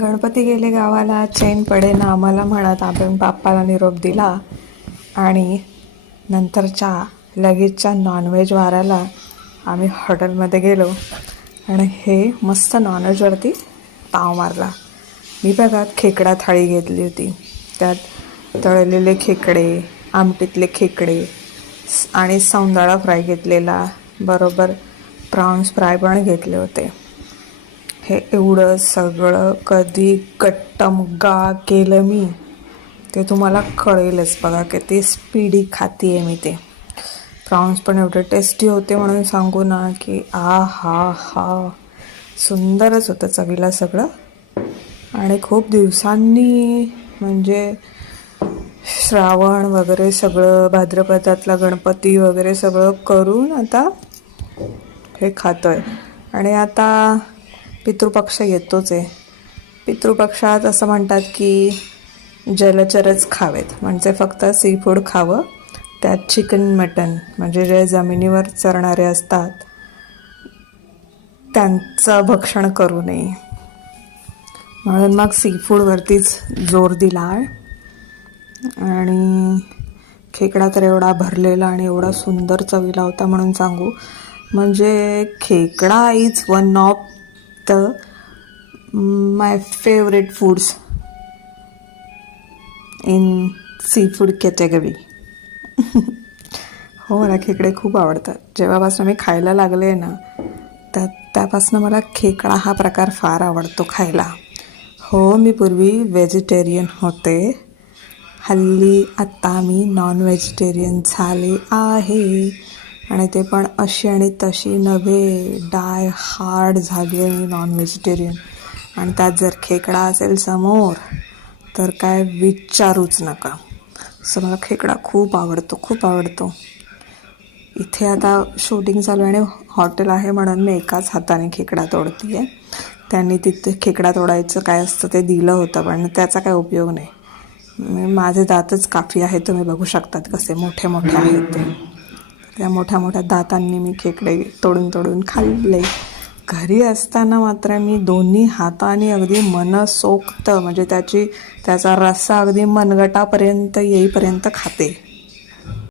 गणपती गेले गावाला चैन पडे ना आम्हाला म्हणत आपण बाप्पाला निरोप दिला. आणि नंतरच्या लगेचच्या नॉनव्हेज वाराला आम्ही हॉटेलमध्ये गेलो. आणि हे मस्त नॉनव्हेजवरती पाव मारला. मी बघा खेकडा थाळी घेतली होती. त्यात तळलेले खेकडे आमटीतले खेकडे आणि सौंदाळा फ्राय घेतलेला. बरोबर प्रॉन्स फ्राय पण घेतले होते. हे एवढं सगळं कधी गट्टमगा केलं मी ते तुम्हाला कळेलच बघा की ते स्पीडी खाती आहे मी ते. प्रॉन्स पण एवढे टेस्टी होते म्हणून सांगू ना की आ हा हा. सुंदरच होतं चवीला सगळं. आणि खूप दिवसांनी म्हणजे श्रावण वगैरे सगळं भाद्रपदातला गणपती वगैरे सगळं करून आता हे खातो आहे आणि आता पितृपक्ष येतोच आहे. पितृपक्षात असं म्हणतात की जलचरच खावेत. म्हणजे फक्त सी फूड खावं त्यात चिकन मटन म्हणजे जे जमिनीवर चरणारे असतात त्यांचं भक्षण करू नये. म्हणून मग सी फूडवरतीच जोर दिला आणि खेकडा तर एवढा भरलेला आणि एवढा सुंदर चवीला होता म्हणून सांगू. म्हणजे खेकडा is one of the my favourite foods in sea food category हो मला खेकडे खूप आवडतात. जेव्हापासून मी खायला लागले ना त्या त्यापासून मला खेकडा हा प्रकार फार आवडतो खायला. हो मी पूर्वी व्हेजिटेरियन होते. हल्ली आत्ता मी नॉन व्हेजिटेरियन झाले आहे. आणि ते पण अशी आणि तशी नव्हे डाय हार्ड झाली आहे नॉन व्हेजिटेरियन. आणि त्यात जर खेकडा असेल समोर तर काय विचारूच नका. सो मला खेकडा खूप आवडतो खूप आवडतो. इथे आता शूटिंग चालू आहे आणि हॉटेल आहे म्हणून मी एकाच हाताने खेकडा तोडते आहे त्यांनी तिथे खेकडा तोडायचं काय असतं ते दिलं होतं पण त्याचा काय उपयोग नाही. माझे दातच काफी आहे तुम्ही बघू शकतात कसे मोठे मोठे आहेत ते. त्या मोठ्या मोठ्या दातांनी मी खेकडे तोडून तोडून खाल्ले. घरी असताना मात्र मी दोन्ही हाताने अगदी मनसोक्त म्हणजे त्याची त्याचा रस्सा अगदी मनगटापर्यंत येईपर्यंत खाते.